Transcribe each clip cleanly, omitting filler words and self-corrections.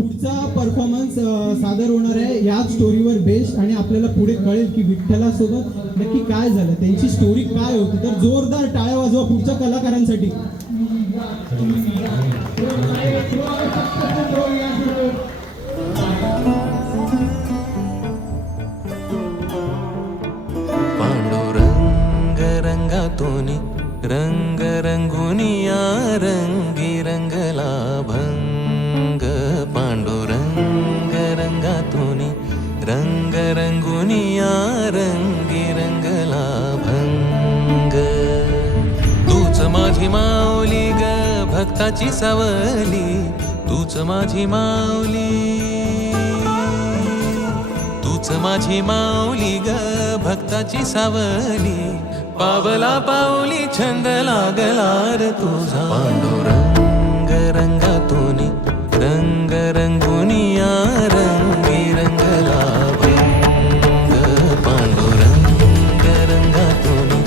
पुढचा परफॉर्मन्स सादर होणार आहे या स्टोरीवर बेस्ड आणि आपल्याला पुढे कळेल की विठ्ठलासोबत नक्की काय झालं, त्यांची स्टोरी काय होती. तर जोरदार टाळ्या वाजवा पुढच्या कलाकारांसाठी. पांडुरंग रंगातूनी रंग रंगुनिया रंगी रंगला भंग. पांडुरंग रंगातूनी रंग रंगुनिया रंगी रंगला भंग. तूच माझी माऊली ग भक्ताची सावली, तूच माझी माऊली, तूच माझी माऊली ग भक्ताची सावली. पावला पाऊली छंद लागला रे तुझा. पांडुरंग रंगातूनी रंग रंगुनिया रंगी रंगला भंग. पांडुरंग रंगातूनी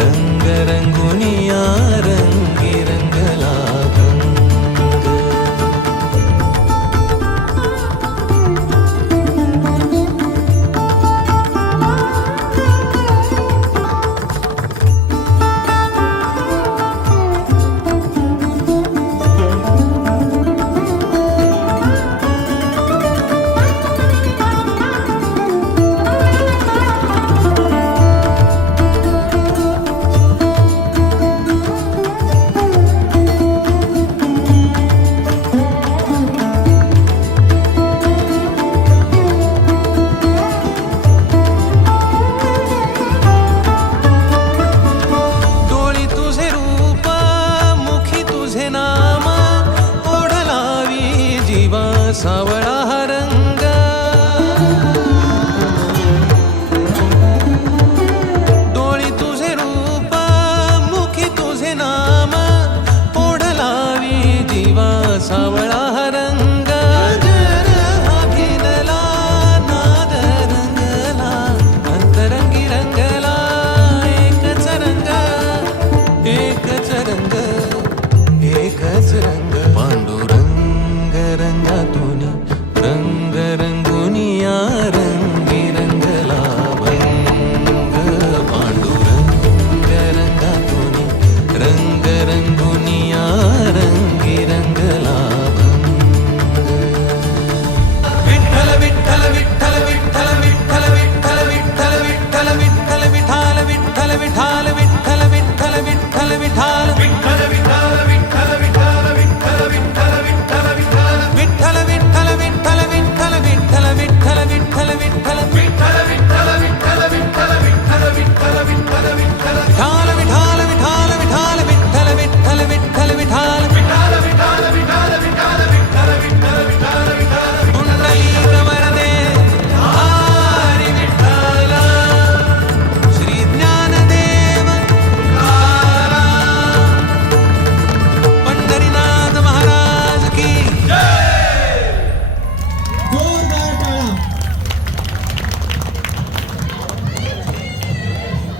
रंग रंगुनिया रंगी रंगला भंग. सावळा हा रंग, डोळी तुझे रूप मुखी तुझे नाम, ओढ लावी जीवा सावळा हा रंग. जर हा भिनला नाद रंगला, अंतरंगी रंगला एकच रंग, एकच रंग, एकच रंग. पांडुरंग रंगातून